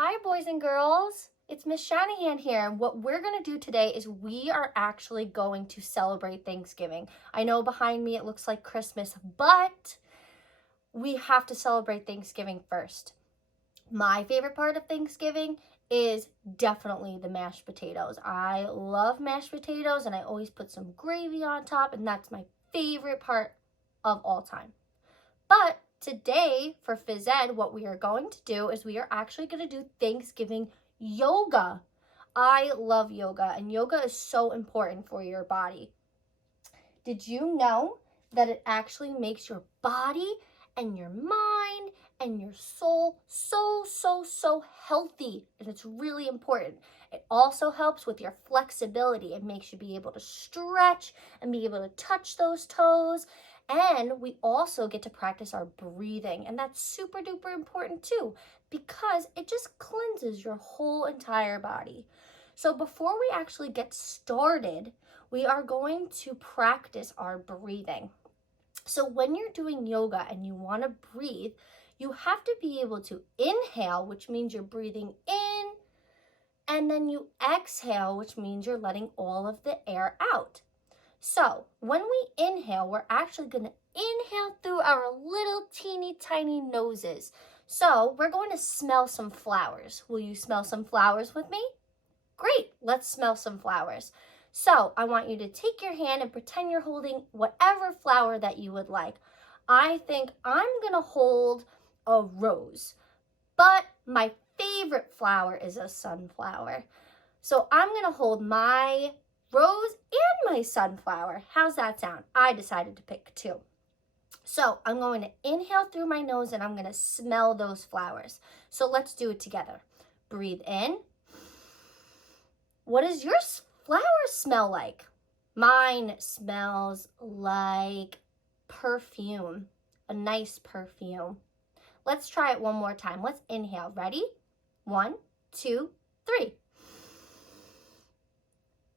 Hi, boys and girls. It's Miss Shanahan here. And what we're going to do today is we are actually going to celebrate Thanksgiving. I know behind me it looks like Christmas, but we have to celebrate Thanksgiving first. My favorite part of Thanksgiving is definitely the mashed potatoes. I love mashed potatoes and I always put some gravy on top, and that's my favorite part of all time. But today for phys ed, what we are going to do is we are actually going to do Thanksgiving yoga. I love yoga, and yoga is so important for your body. Did you know that it actually makes your body and your mind and your soul so healthy, and it's really important. It also helps with your flexibility. It makes you be able to stretch and be able to touch those toes. And we also get to practice our breathing, and that's super duper important too, because it just cleanses your whole entire body. So before we actually get started, we are going to practice our breathing. So when you're doing yoga and you want to breathe, you have to be able to inhale, which means you're breathing in, and then you exhale, which means you're letting all of the air out. So when we inhale, we're actually going to inhale through our little teeny tiny noses. So we're going to smell some flowers. Will you smell some flowers with me? Great, let's smell some flowers. So I want you to take your hand and pretend you're holding whatever flower that you would like. I think I'm going to hold a rose, but my favorite flower is a sunflower. So I'm going to hold my rose and my sunflower. How's that sound? I decided to pick two. So I'm going to inhale through my nose and I'm going to smell those flowers. So let's do it together. Breathe in. What does your flower smell like? Mine smells like perfume, a nice perfume. Let's try it one more time. Let's inhale. Ready? 1, 2, 3.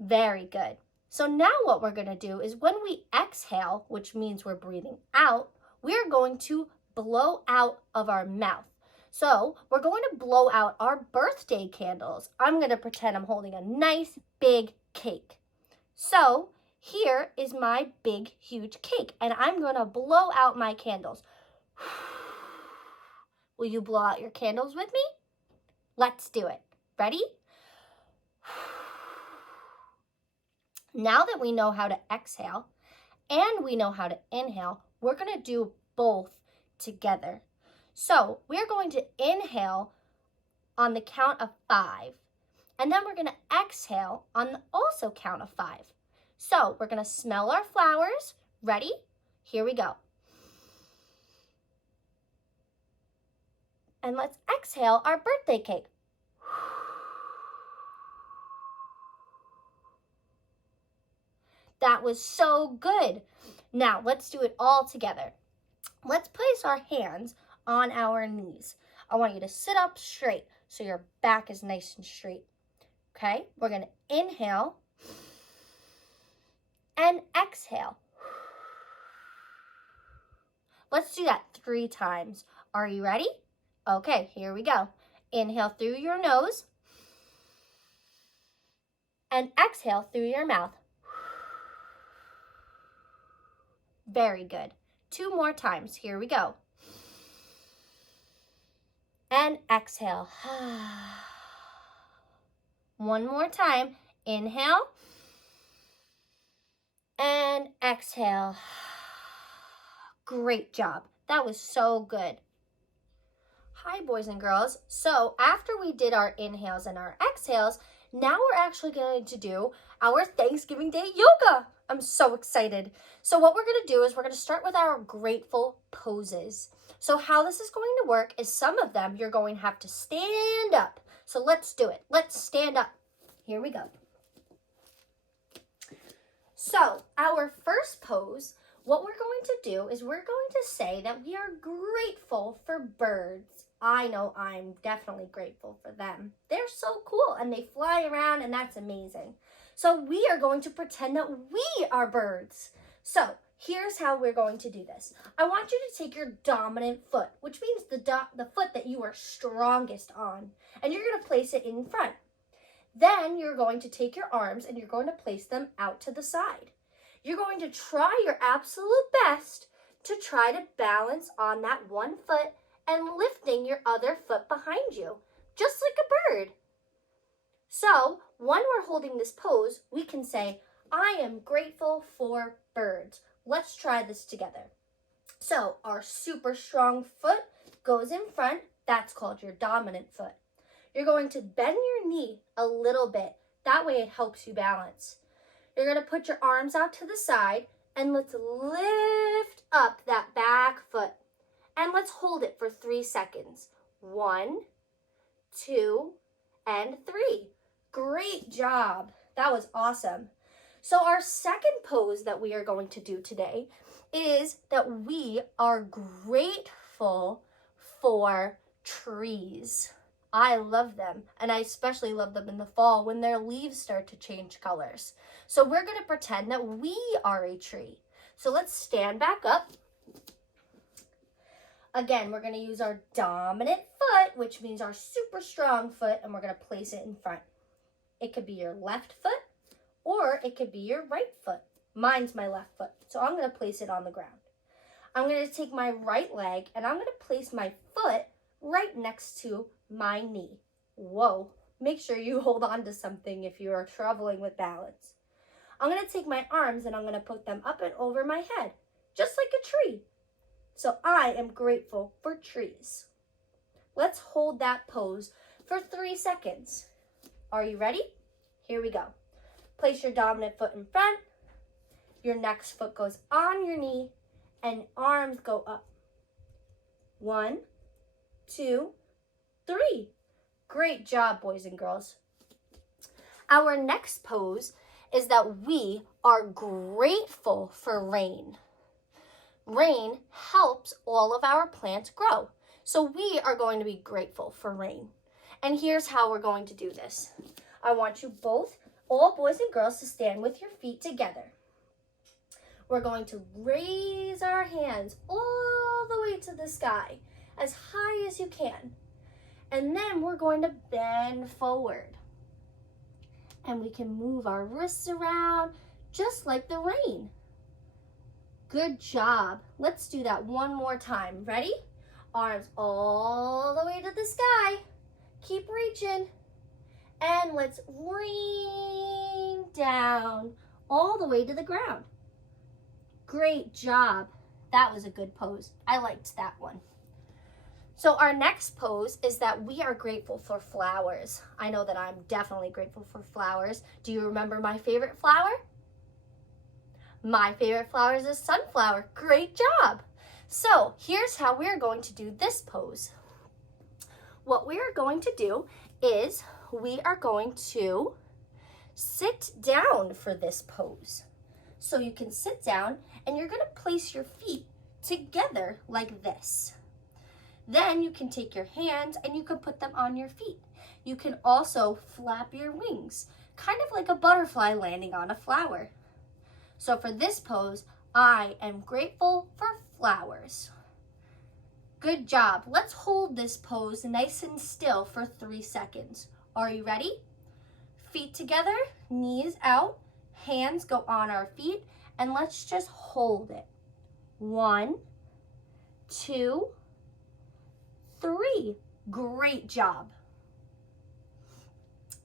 Very good. So now what we're going to do is when we exhale, which means we're breathing out, we're going to blow out of our mouth. So we're going to blow out our birthday candles. I'm going to pretend I'm holding a nice big cake. So here is my big, huge cake, and I'm going to blow out my candles. Will you blow out your candles with me? Let's do it. Ready? Now that we know how to exhale and we know how to inhale, we're going to do both together. So we're going to inhale on the count of 5, and then we're going to exhale on the also count of 5. So we're going to smell our flowers. Ready? Here we go. And let's exhale our birthday cake. That was so good. Now let's do it all together. Let's place our hands on our knees. I want you to sit up straight so your back is nice and straight. Okay, we're going to inhale and exhale. Let's do that 3 times. Are you ready? Okay, here we go. Inhale through your nose and exhale through your mouth. Very good. 2 more times. Here we go. And exhale. 1 more time. Inhale and exhale. Great job. That was so good. Hi, boys and girls. So after we did our inhales and our exhales, now we're actually going to do our Thanksgiving Day yoga. I'm so excited. So what we're going to do is we're going to start with our grateful poses. So how this is going to work is some of them you're going to have to stand up. So let's do it. Let's stand up. Here we go. So our first pose, what we're going to do is we're going to say that we are grateful for birds. I know I'm definitely grateful for them. They're so cool and they fly around, and that's amazing. So we are going to pretend that we are birds. So here's how we're going to do this. I want you to take your dominant foot, which means the foot that you are strongest on, and you're going to place it in front. Then you're going to take your arms and you're going to place them out to the side. You're going to try your absolute best to try to balance on that one foot and lifting your other foot behind you, just like a bird. So when we're holding this pose, we can say, I am grateful for birds. Let's try this together. So our super strong foot goes in front. That's called your dominant foot. You're going to bend your knee a little bit. That way it helps you balance. You're going to put your arms out to the side and let's lift up that back foot. And let's hold it for 3 seconds. 1, 2, and 3. Great job. That was awesome. So our second pose that we are going to do today is that we are grateful for trees. I love them, and I especially love them in the fall when their leaves start to change colors. So we're going to pretend that we are a tree. So let's stand back up. Again, we're going to use our dominant foot, which means our super strong foot, and we're going to place it in front. It could be your left foot, or it could be your right foot. Mine's my left foot, so I'm going to place it on the ground. I'm going to take my right leg, and I'm going to place my foot right next to my knee. Whoa, make sure you hold on to something if you are troubling with balance. I'm going to take my arms and I'm going to put them up and over my head, just like a tree. So I am grateful for trees. Let's hold that pose for 3 seconds. Are you ready? Here we go. Place your dominant foot in front. Your next foot goes on your knee and arms go up. 1, 2, 3. Great job, boys and girls. Our next pose is that we are grateful for rain. Rain helps all of our plants grow. So we are going to be grateful for rain. And here's how we're going to do this. I want you both, all boys and girls, to stand with your feet together. We're going to raise our hands all the way to the sky, as high as you can. And then we're going to bend forward. And we can move our wrists around just like the rain. Good job. Let's do that one more time. Ready? Arms all the way to the sky. Keep reaching. And let's rain down all the way to the ground. Great job. That was a good pose. I liked that one. So our next pose is that we are grateful for flowers. I know that I'm definitely grateful for flowers. Do you remember my favorite flower? My favorite flower is a sunflower. Great job. So here's how we're going to do this pose. What we are going to do is we are going to sit down for this pose. So you can sit down and you're going to place your feet together like this. Then you can take your hands and you can put them on your feet. You can also flap your wings, kind of like a butterfly landing on a flower. So for this pose, I am grateful for flowers. Good job. Let's hold this pose nice and still for 3 seconds. Are you ready? Feet together, knees out, hands go on our feet, and let's just hold it. 1, 2, 3. Great job.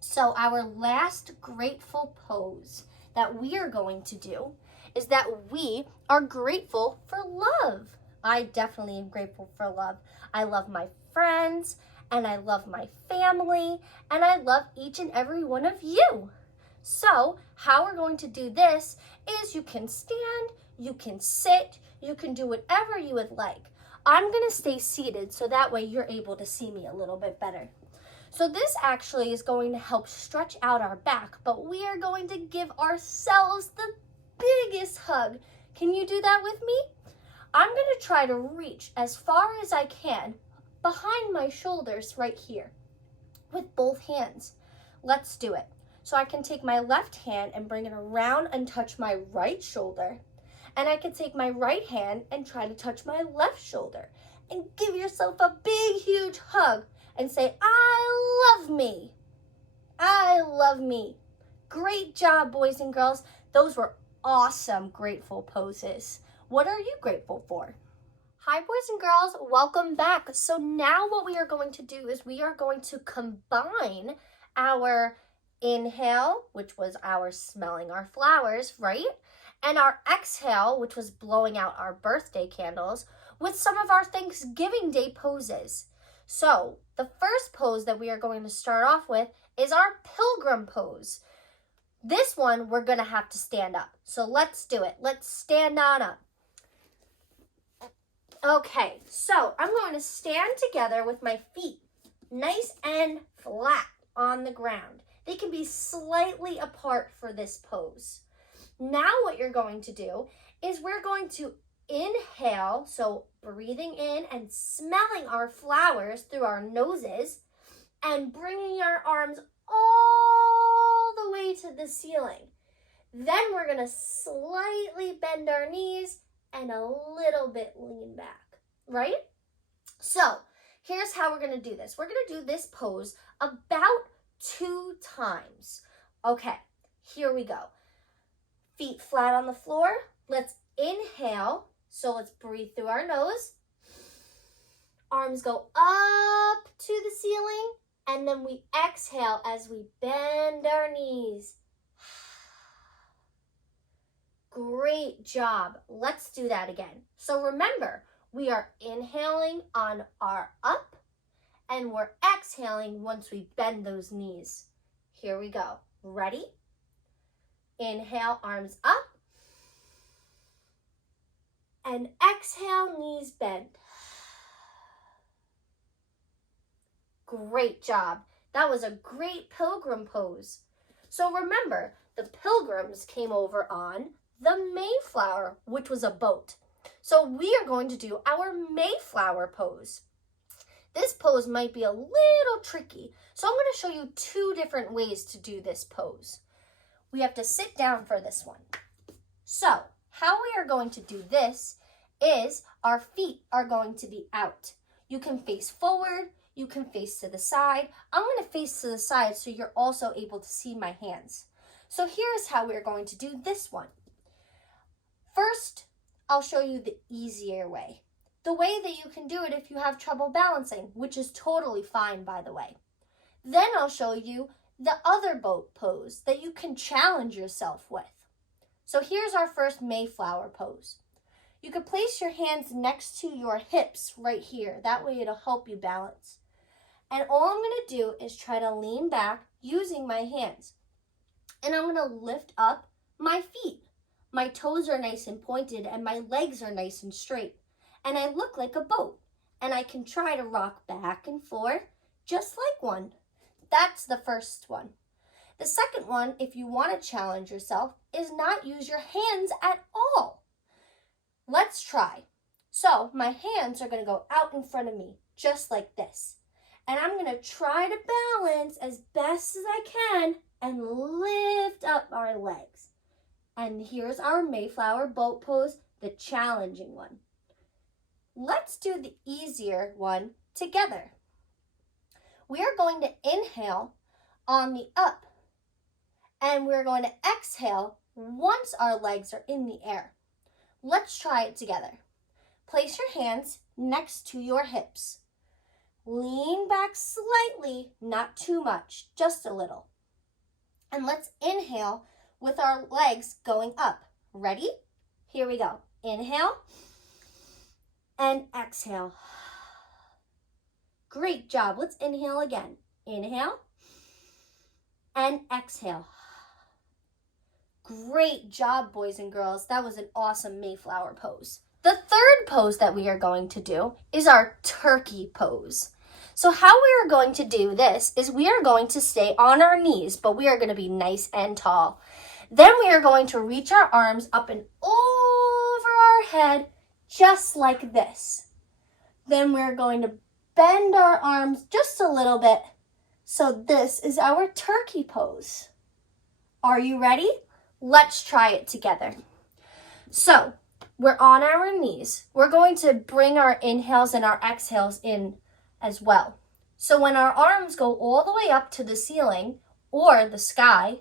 So our last grateful pose that we are going to do is that we are grateful for love. I definitely am grateful for love. I love my friends, and I love my family, and I love each and every one of you. So how we're going to do this is you can stand, you can sit, you can do whatever you would like. I'm going to stay seated so that way you're able to see me a little bit better. So this actually is going to help stretch out our back, but we are going to give ourselves the biggest hug. Can you do that with me? I'm going to try to reach as far as I can behind my shoulders right here with both hands. Let's do it. So I can take my left hand and bring it around and touch my right shoulder. And I can take my right hand and try to touch my left shoulder and give yourself a big, huge hug and say, I love me. I love me. Great job, boys and girls. Those were awesome, grateful poses. What are you grateful for? Hi, boys and girls. Welcome back. So now what we are going to do is we are going to combine our inhale, which was our smelling our flowers, right? And our exhale, which was blowing out our birthday candles, with some of our Thanksgiving Day poses. So the first pose that we are going to start off with is our pilgrim pose. This one, we're going to have to stand up. So let's do it. Let's stand on up. Okay, so I'm going to stand together with my feet nice and flat on the ground. They can be slightly apart for this pose. Now what you're going to do is we're going to inhale, so breathing in and smelling our flowers through our noses and bringing our arms all the way to the ceiling. Then we're going to slightly bend our knees and a little bit lean back, right? So here's how we're going to do this. We're going to do this pose about 2 times. Okay, here we go. Feet flat on the floor. Let's inhale. So let's breathe through our nose. Arms go up to the ceiling. And then we exhale as we bend our knees. Great job. Let's do that again. So remember, we are inhaling on our up and we're exhaling once we bend those knees. Here we go. Ready? Inhale, arms up. And exhale, knees bend. Great job. That was a great pilgrim pose. So remember, the pilgrims came over on the Mayflower, which was a boat. So we are going to do our Mayflower pose. This pose might be a little tricky, so I'm going to show you 2 different ways to do this pose. We have to sit down for this one. So how we are going to do this is our feet are going to be out. You can face forward, you can face to the side. I'm going to face to the side so you're also able to see my hands. So here's how we're going to do this one. First, I'll show you the easier way. The way that you can do it if you have trouble balancing, which is totally fine, by the way. Then I'll show you the other boat pose that you can challenge yourself with. So here's our first Mayflower pose. You can place your hands next to your hips right here. That way it'll help you balance. And all I'm going to do is try to lean back using my hands. And I'm going to lift up my feet. My toes are nice and pointed and my legs are nice and straight. And I look like a boat. And I can try to rock back and forth just like one. That's the first one. The second one, if you want to challenge yourself, is not use your hands at all. Let's try. So my hands are going to go out in front of me, just like this. And I'm going to try to balance as best as I can and lift up our legs. And here's our Mayflower boat pose, the challenging one. Let's do the easier one together. We are going to inhale on the up, and we're going to exhale once our legs are in the air. Let's try it together. Place your hands next to your hips. Lean back slightly, not too much, just a little. And let's inhale with our legs going up. Ready? Here we go. Inhale and exhale. Great job. Let's inhale again. Inhale and exhale. Great job, boys and girls. That was an awesome Mayflower pose. The third pose that we are going to do is our turkey pose. So how we are going to do this is we are going to stay on our knees, but we are going to be nice and tall. Then we are going to reach our arms up and over our head, just like this. Then we're going to bend our arms just a little bit. So this is our turkey pose. Are you ready? Let's try it together. So we're on our knees. We're going to bring our inhales and our exhales in as well. So when our arms go all the way up to the ceiling or the sky,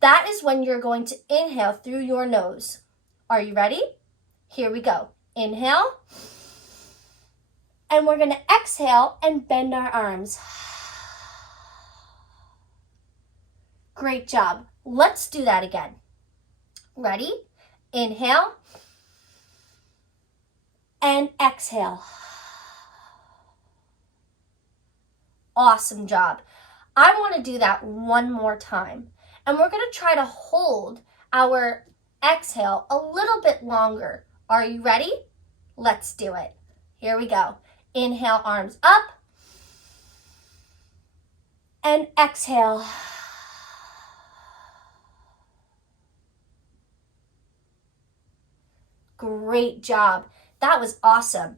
that is when you're going to inhale through your nose. Are you ready? Here we go. Inhale. And we're going to exhale and bend our arms. Great job. Let's do that again. Ready? Inhale. And exhale. Awesome job. I want to do that one more time. And we're going to try to hold our exhale a little bit longer. Are you ready? Let's do it. Here we go. Inhale, arms up. And exhale. Great job. That was awesome.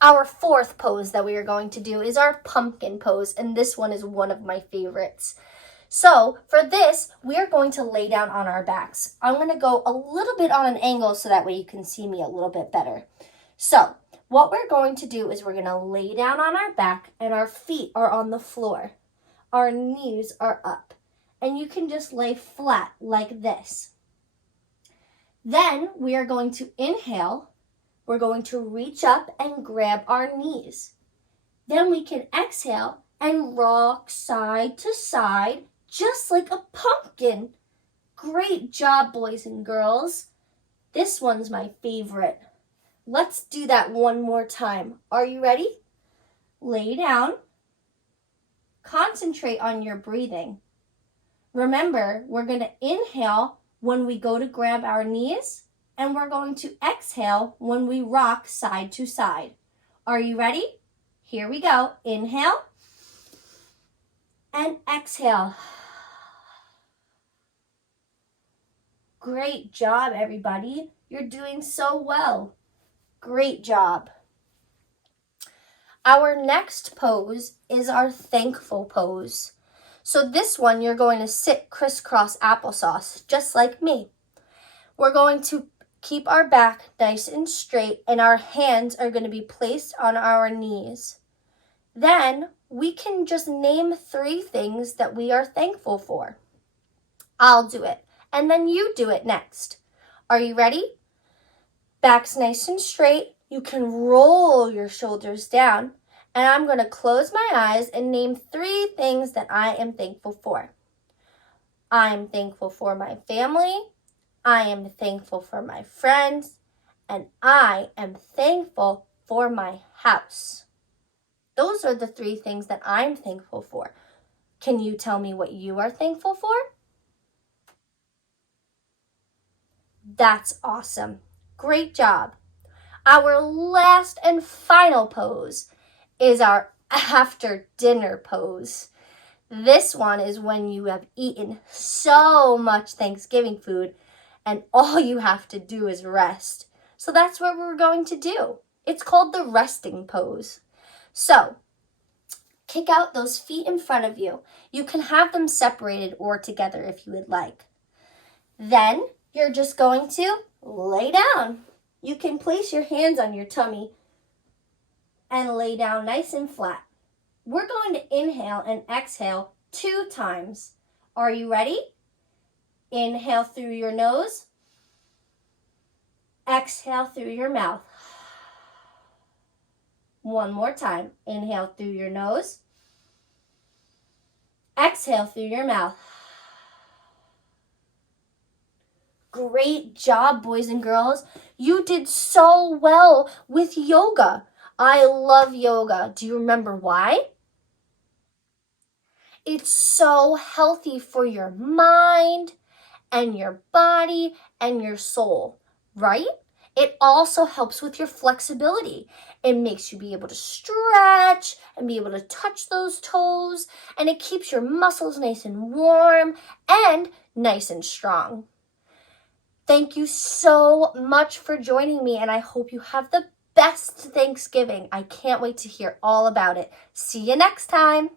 Our fourth pose that we are going to do is our pumpkin pose, and this one is one of my favorites. So for this, we are going to lay down on our backs. I'm going to go a little bit on an angle so that way you can see me a little bit better. So what we're going to do is we're going to lay down on our back and our feet are on the floor. Our knees are up, and you can just lay flat like this. Then we are going to inhale. We're going to reach up and grab our knees. Then we can exhale and rock side to side, just like a pumpkin. Great job, boys and girls. This one's my favorite. Let's do that one more time. Are you ready? Lay down. Concentrate on your breathing. Remember, we're going to inhale when we go to grab our knees, and we're going to exhale when we rock side to side. Are you ready? Here we go. Inhale and exhale. Great job, everybody. You're doing so well. Great job. Our next pose is our thankful pose. So this one, you're going to sit crisscross applesauce, just like me. We're going to keep our back nice and straight, and our hands are going to be placed on our knees. Then we can just name 3 things that we are thankful for. I'll do it, and then you do it next. Are you ready? Back's nice and straight. You can roll your shoulders down, and I'm going to close my eyes and name 3 things that I am thankful for. I'm thankful for my family. I am thankful for my friends, and I am thankful for my house. Those are the 3 things that I'm thankful for. Can you tell me what you are thankful for? That's awesome. Great job. Our last and final pose is our after dinner pose. This one is when you have eaten so much Thanksgiving food and all you have to do is rest. So that's what we're going to do. It's called the resting pose. So, kick out those feet in front of you. You can have them separated or together if you would like. Then, you're just going to lay down. You can place your hands on your tummy and lay down nice and flat. We're going to inhale and exhale 2 times. Are you ready? Inhale through your nose. Exhale through your mouth. One more time. Inhale through your nose. Exhale through your mouth. Great job, boys and girls. You did so well with yoga. I love yoga. Do you remember why? It's so healthy for your mind and your body and your soul, right? It also helps with your flexibility. It makes you be able to stretch and be able to touch those toes, and it keeps your muscles nice and warm and nice and strong. Thank you so much for joining me, and I hope you have the best Thanksgiving. I can't wait to hear all about it. See you next time.